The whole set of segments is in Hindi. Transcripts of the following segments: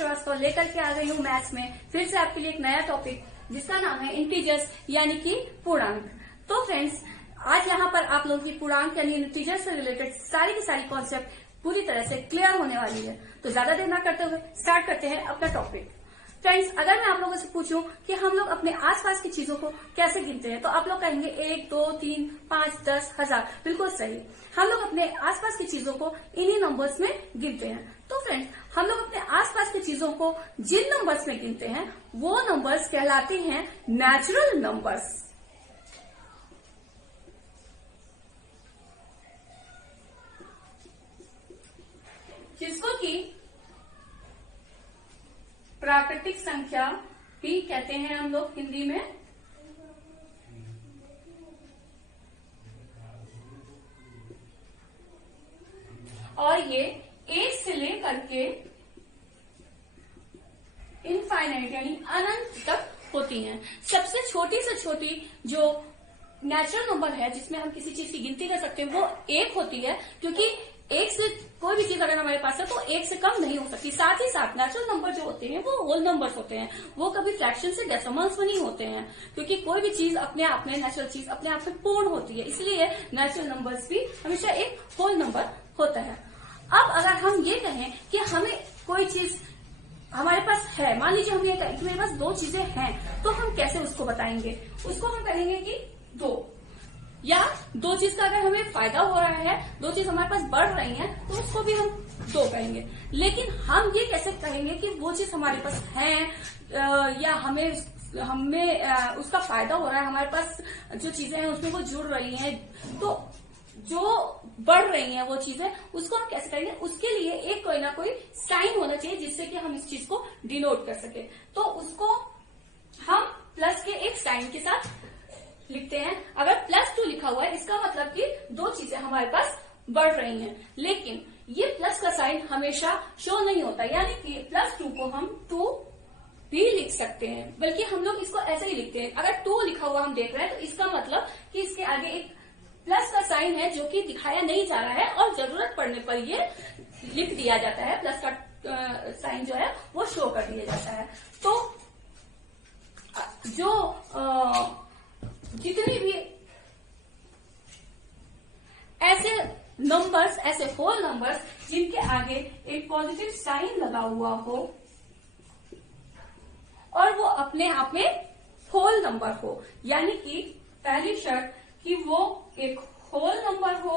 श्रीवास्तव लेकर के आ गई हूँ मैथ्स में फिर से आपके लिए एक नया टॉपिक जिसका नाम है इंटीजर्स यानी कि पूर्णांक। तो फ्रेंड्स, आज यहाँ पर आप लोगों की पूर्णांक यानी इंटीजर्स से रिलेटेड सारी की सारी कॉन्सेप्ट पूरी तरह से क्लियर होने वाली है। तो ज्यादा देर ना करते हुए स्टार्ट करते हैं अपना टॉपिक। फ्रेंड्स, अगर मैं आप लोगों से पूछूं कि हम लोग अपने आसपास की चीजों को कैसे गिनते हैं तो आप लोग कहेंगे 1, 2, 3, 5, 10, 1000। बिल्कुल सही, हम लोग अपने आसपास की चीजों को इन्हीं नंबर्स में गिनते हैं। तो फ्रेंड्स, हम लोग अपने आसपास की चीजों को जिन नंबर्स में गिनते हैं वो नंबर्स कहलाते हैं नेचुरल नंबर्स। जिसको कि प्राकृतिक संख्या भी कहते हैं हम लोग हिंदी में। और ये 1 से लेकर के इनफाइनाइट यानी अनंत तक होती हैं। सबसे छोटी से छोटी जो नेचुरल नंबर है जिसमें हम किसी चीज की गिनती कर सकते हैं वो 1 होती है, क्योंकि 1 से कोई भी चीज अगर हमारे पास है तो 1 से कम नहीं हो सकती। साथ ही साथ नेचुरल नंबर जो होते हैं वो होल नंबर्स होते हैं, वो कभी फ्रैक्शन से डेसिमल्स में नहीं होते हैं, क्योंकि कोई भी चीज अपने आप में नेचुरल चीज अपने आप में पूर्ण होती है, इसलिए नेचुरल नंबर्स भी हमेशा एक होल नंबर होता है। अब अगर हम ये कहें कि हमें कोई चीज हमारे पास है, मान लीजिए हम ये कहें कि मेरे पास 2 चीजें हैं, तो हम कैसे उसको बताएंगे? उसको हम कहेंगे कि 2, या 2 चीज का अगर हमें फायदा हो रहा है, 2 चीज हमारे पास बढ़ रही हैं, तो उसको भी हम 2 कहेंगे। लेकिन हम ये कैसे कहेंगे कि वो चीज हमारे पास है या हमें उसका फायदा हो रहा है, हमारे पास जो चीजें हैं उसमें वो जुड़ रही हैं, तो जो बढ़ रही हैं वो चीजें, उसको हम कैसे करेंगे? उसके लिए एक कोई ना कोई साइन होना चाहिए जिससे कि हम इस चीज को डिनोट कर सके। तो उसको हम प्लस के एक साइन के साथ लिखते हैं। अगर +2 लिखा हुआ है इसका मतलब कि 2 चीजें हमारे पास बढ़ रही हैं, लेकिन ये प्लस का साइन हमेशा शो नहीं होता, यानी कि +2 को हम 2 भी लिख सकते हैं, बल्कि हम लोग इसको ऐसे ही लिखते हैं। अगर 2 लिखा हुआ हम देख रहे हैं तो इसका मतलब कि इसके आगे एक प्लस का साइन है जो कि दिखाया नहीं जा रहा है और जरूरत पड़ने पर ये लिख दिया जाता है। प्लस का साइन जो है वो शो कर दिया जाता है। तो जो जितनी भी ऐसे नंबर्स, ऐसे होल नंबर्स जिनके आगे एक पॉजिटिव साइन लगा हुआ हो और वो अपने आप में होल नंबर हो, यानी कि पहली शर्त कि वो एक होल नंबर हो,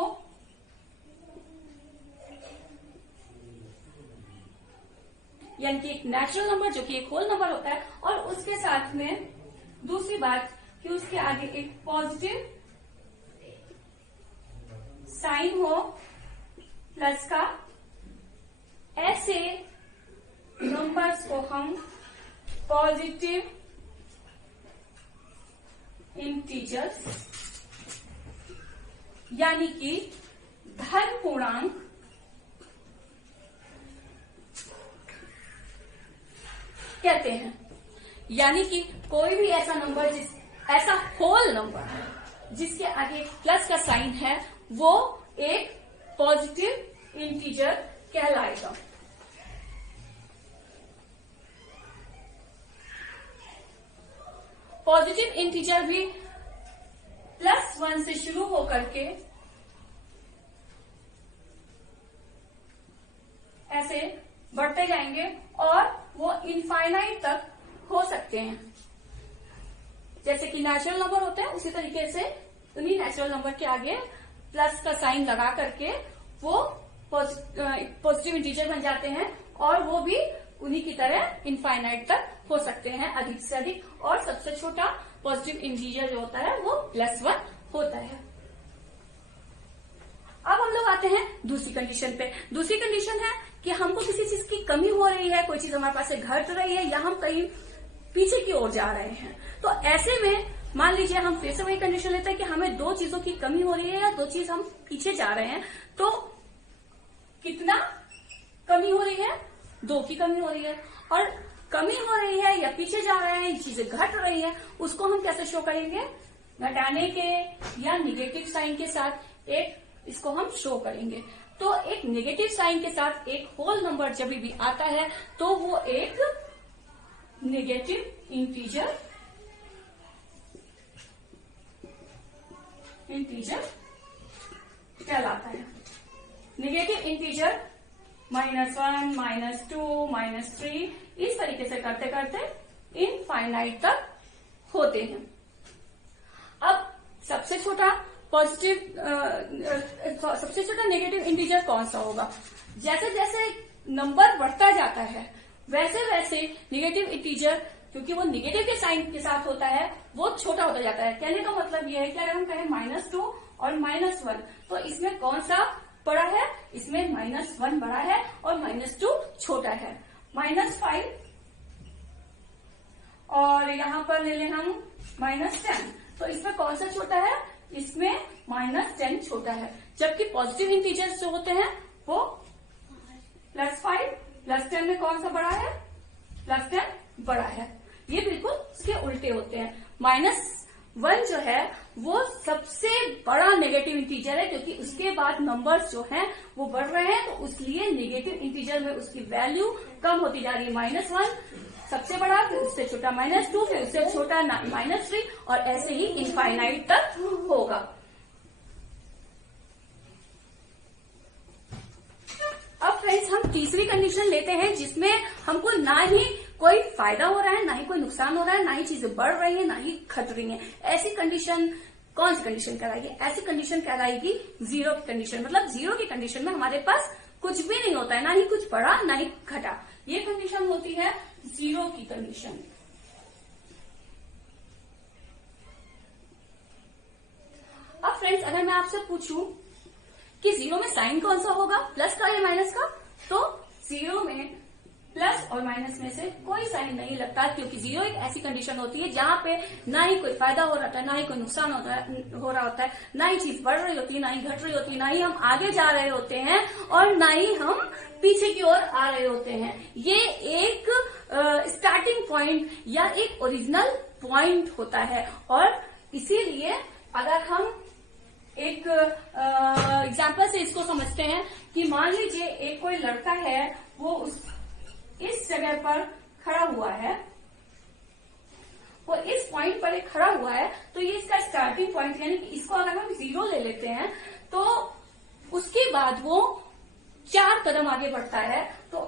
यानी कि एक नेचुरल नंबर जो कि एक होल नंबर होता है, और उसके साथ में दूसरी बात कि उसके आगे एक पॉजिटिव साइन हो प्लस का। ऐसे नंबर्स को हम पॉजिटिव इंटीजर्स यानी कि धन पूर्णांक कहते हैं। यानी कि कोई भी ऐसा नंबर ऐसा होल नंबर जिसके आगे एक प्लस का साइन है वो एक पॉजिटिव इंटीजर कहलाएगा। पॉजिटिव इंटीजर भी +1 से शुरू होकर के ऐसे बढ़ते जाएंगे और वो इनफाइनाइट तक हो सकते हैं। जैसे कि नेचुरल नंबर होते हैं उसी तरीके से उन्हीं नेचुरल नंबर के आगे प्लस का साइन लगा करके वो पॉजिटिव इंटीजर बन जाते हैं और वो भी उन्हीं की तरह इनफाइनाइट तक हो सकते हैं, अधिक से अधिक। और सबसे छोटा पॉजिटिव इंटीजर जो होता है वो +1 होता है। अब हम लोग आते हैं दूसरी कंडीशन पे। दूसरी कंडीशन है कि हमको किसी चीज की कमी हो रही है, कोई चीज हमारे पास से घट रही है या हम कहीं पीछे की ओर जा रहे हैं। तो ऐसे में मान लीजिए हम फिर से वही कंडीशन लेते हैं कि हमें 2 चीजों की कमी हो रही है या 2 चीज हम पीछे जा रहे हैं। तो कितना कमी हो रही है? 2 की कमी हो रही है। और कमी हो रही है या पीछे जा रहे हैं, चीजें घट रही हैं, उसको हम कैसे शो करेंगे? घटाने के या निगेटिव साइन के साथ एक इसको हम शो करेंगे। तो एक नेगेटिव साइन के साथ एक होल नंबर जब भी आता है तो वो एक नेगेटिव इंटीजर कहलाता है। नेगेटिव इंटीजर -1, -2, -3 इस तरीके से करते करते इनफाइनाइट तक होते हैं। अब सबसे छोटा नेगेटिव इंटीजर कौन सा होगा? जैसे जैसे नंबर बढ़ता जाता है वैसे वैसे नेगेटिव इंटीजर, क्योंकि वो नेगेटिव के साइन के साथ होता है, वो छोटा होता जाता है। कहने का मतलब ये है कि अगर हम कहें -2 और -1 तो इसमें कौन सा बड़ा है? इसमें -1 बड़ा है और -2 छोटा है। -5 और यहाँ पर ले लें हम -10 तो इसमें कौन सा छोटा है? इसमें -10 छोटा है। जबकि पॉजिटिव इंटीजर्स जो होते हैं वो +5 +10 में कौन सा बड़ा है? +10 बड़ा है। ये बिल्कुल इसके उल्टे होते हैं। -1 जो है वो सबसे बड़ा नेगेटिव इंटीजर है, क्योंकि उसके बाद नंबर्स जो हैं वो बढ़ रहे हैं, तो इसलिए नेगेटिव इंटीजर में उसकी वैल्यू कम होती जा रही है। -1 सबसे बड़ा, फिर उससे छोटा -2, फिर उससे छोटा -3 और ऐसे ही इनफाइनाइट तक होगा। अब फ्रेंड्स हम तीसरी कंडीशन लेते हैं जिसमें हमको ना ही कोई फायदा हो रहा है, ना ही कोई नुकसान हो रहा है, ना ही चीजें बढ़ रही है, ना ही घट रही है। ऐसी कंडीशन कौन सी कंडीशन कहलाएगी? ऐसी कंडीशन कहलाएगी जीरो की कंडीशन। मतलब जीरो की कंडीशन में हमारे पास कुछ भी नहीं होता है, ना ही कुछ बढ़ा ना ही घटा। ये कंडीशन होती है जीरो की कंडीशन। अब फ्रेंड्स अगर मैं आपसे पूछूं कि जीरो में साइन कौन सा होगा, प्लस का या माइनस का, तो जीरो में प्लस और माइनस में से कोई साइन नहीं लगता, क्योंकि जीरो एक ऐसी कंडीशन होती है जहां पे ना ही कोई फायदा हो रहा है, ना ही कोई नुकसान हो रहा होता है, ना ही चीज बढ़ रही होती है, ना ही घट रही होती है, ना ही हम आगे जा रहे होते हैं और ना ही हम पीछे की ओर आ रहे होते हैं। ये एक स्टार्टिंग पॉइंट या एक ओरिजिनल पॉइंट होता है। और इसीलिए अगर हम एक एग्जाम्पल से इसको समझते हैं कि मान लीजिए एक कोई लड़का है, वो इस जगह पर खड़ा हुआ है, वो इस पॉइंट पर एक खड़ा हुआ है, तो ये इसका स्टार्टिंग पॉइंट, यानी कि इसको अगर हम 0 ले लेते हैं तो उसके बाद वो 4 कदम आगे बढ़ता है। तो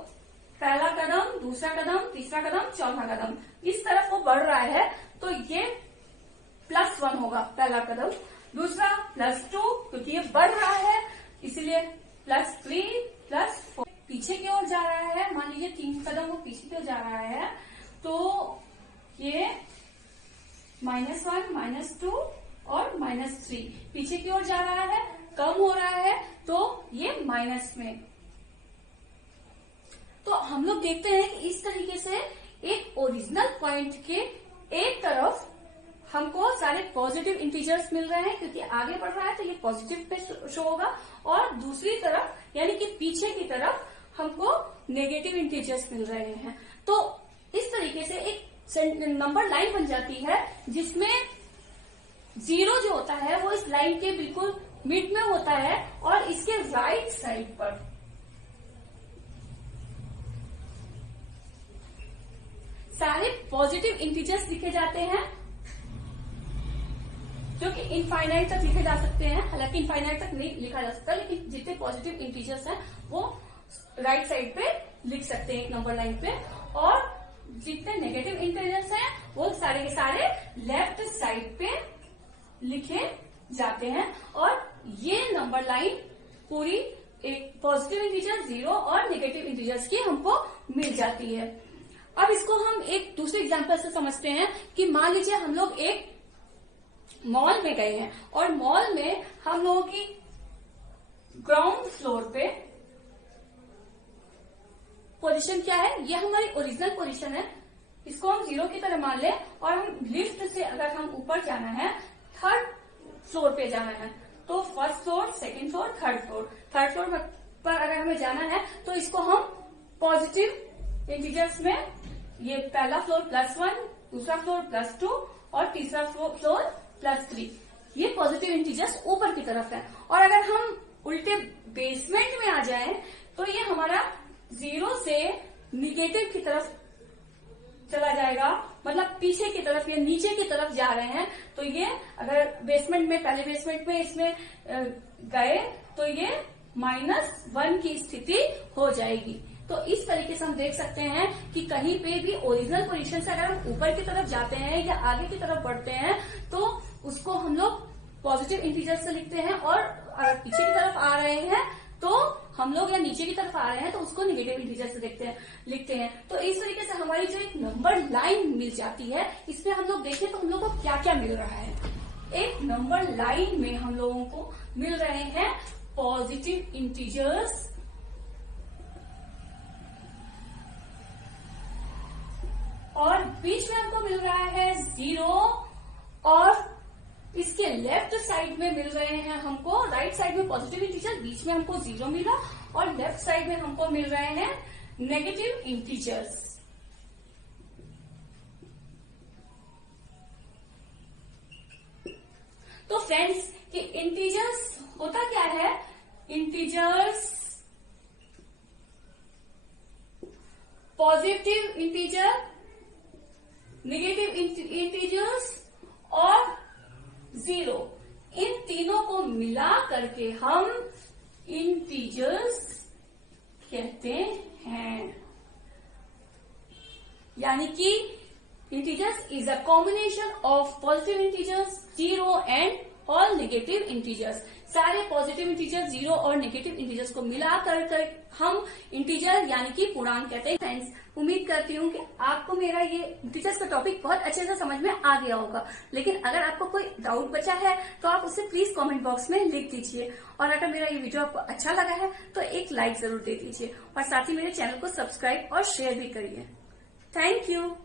पहला कदम, दूसरा कदम, तीसरा कदम, चौथा कदम, इस तरफ वो बढ़ रहा है, तो ये +1 होगा पहला कदम। दूसरा +2, क्योंकि ये बढ़ रहा है इसलिए +3 +4, पीछे की ओर जा रहा है। मान लीजिए 3 कदम वो पीछे की ओर जा रहा है, तो ये -1 -2 और -3 पीछे की ओर जा रहा है, कम हो रहा है, तो ये माइनस में। तो हम लोग देखते हैं कि इस तरीके से एक ओरिजिनल पॉइंट के एक तरफ हमको सारे पॉजिटिव इंटीजर्स मिल रहे हैं, क्योंकि आगे बढ़ रहा है तो ये पॉजिटिव पे शो होगा, और दूसरी तरफ यानी कि पीछे की तरफ हमको नेगेटिव इंटीजर्स मिल रहे हैं। तो इस तरीके से एक नंबर लाइन बन जाती है जिसमें 0 जो होता है वो इस लाइन के बिल्कुल मिड में होता है, और इसके राइट साइड पर सारे पॉजिटिव इंटीजर्स लिखे जाते हैं, जो कि इनफाइनाइट तक लिखे जा सकते हैं। हालांकि इनफाइनाइट तक नहीं लिखा जा सकता, लेकिन जितने पॉजिटिव इंटीजर्स हैं वो राइट साइड पे लिख सकते हैं एक नंबर लाइन पे, और जितने नेगेटिव इंटीजर्स हैं वो सारे के सारे लेफ्ट साइड पे लिखे जाते हैं। और ये नंबर लाइन पूरी एक पॉजिटिव इंटीजर, 0 और नेगेटिव इंटीजर्स की हमको मिल जाती है। अब इसको हम एक दूसरे एग्जांपल से समझते हैं कि मान लीजिए हम लोग एक मॉल में गए हैं, और मॉल में हम लोगों की ग्राउंड फ्लोर पे पोजीशन क्या है? ये हमारी ओरिजिनल पोजीशन है, इसको हम 0 की तरह मान लें, और हम लिफ्ट से अगर हम ऊपर जाना है, 3rd फ्लोर पे जाना है, तो 1st floor, 2nd floor, 3rd floor, 3rd floor पर अगर हमें जाना है तो इसको हम पॉजिटिव इंटीजर्स में, ये पहला फ्लोर +1, दूसरा फ्लोर +2 और तीसरा फ्लोर +3, ये पॉजिटिव इंटीजर्स ऊपर की तरफ है। और अगर हम उल्टे बेसमेंट में आ जाए तो ये हमारा 0 से निगेटिव की तरफ चला जाएगा, मतलब पीछे की तरफ या नीचे की तरफ जा रहे हैं। तो ये अगर बेसमेंट में, पहले बेसमेंट में इसमें गए तो ये -1 की स्थिति हो जाएगी। तो इस तरीके से हम देख सकते हैं कि कहीं पे भी ओरिजिनल पोजीशन से अगर हम ऊपर की तरफ जाते हैं या आगे की तरफ बढ़ते हैं तो उसको हम लोग पॉजिटिव इंटीजर से लिखते हैं, और अगर पीछे की तरफ आ रहे हैं तो हम लोग, या नीचे की तरफ आ रहे हैं तो उसको निगेटिव इंटीजर से लिखते हैं। तो इस तरीके से हमारी जो एक नंबर लाइन मिल जाती है, इसमें हम लोग देखें तो हम लोग को क्या क्या मिल रहा है। एक नंबर लाइन में हम लोगों को मिल रहे हैं पॉजिटिव इंटीजर्स, और बीच में हमको मिल रहा है 0, और इसके लेफ्ट साइड में मिल रहे हैं हमको, राइट साइड में पॉजिटिव इंटीजर, बीच में हमको 0 मिला, और लेफ्ट साइड में हमको मिल रहे हैं नेगेटिव इंटीजर्स। तो फ्रेंड्स, कि इंटीजर्स होता क्या है, integers, positive integer, negative integers और 0, इन तीनों को मिला करके हम इंटीजर्स कहते हैं। यानी कि integers is a combination of positive integers, 0 and all negative integers. सारे पॉजिटिव इंटीजर, 0 और नेगेटिव इंटीजर्स को मिला कर हम इंटीजर यानी कि पूर्णांक कहते हैं। फ्रेंड्स, उम्मीद करती हूँ कि आपको मेरा ये इंटीजर्स का टॉपिक बहुत अच्छे से समझ में आ गया होगा। लेकिन अगर आपको कोई डाउट बचा है तो आप उसे प्लीज कमेंट बॉक्स में लिख दीजिए, और अगर मेरा ये वीडियो आपको अच्छा लगा है तो एक लाइक जरूर दे दीजिए, और साथ ही मेरे चैनल को सब्सक्राइब और शेयर भी करिए। Thank you.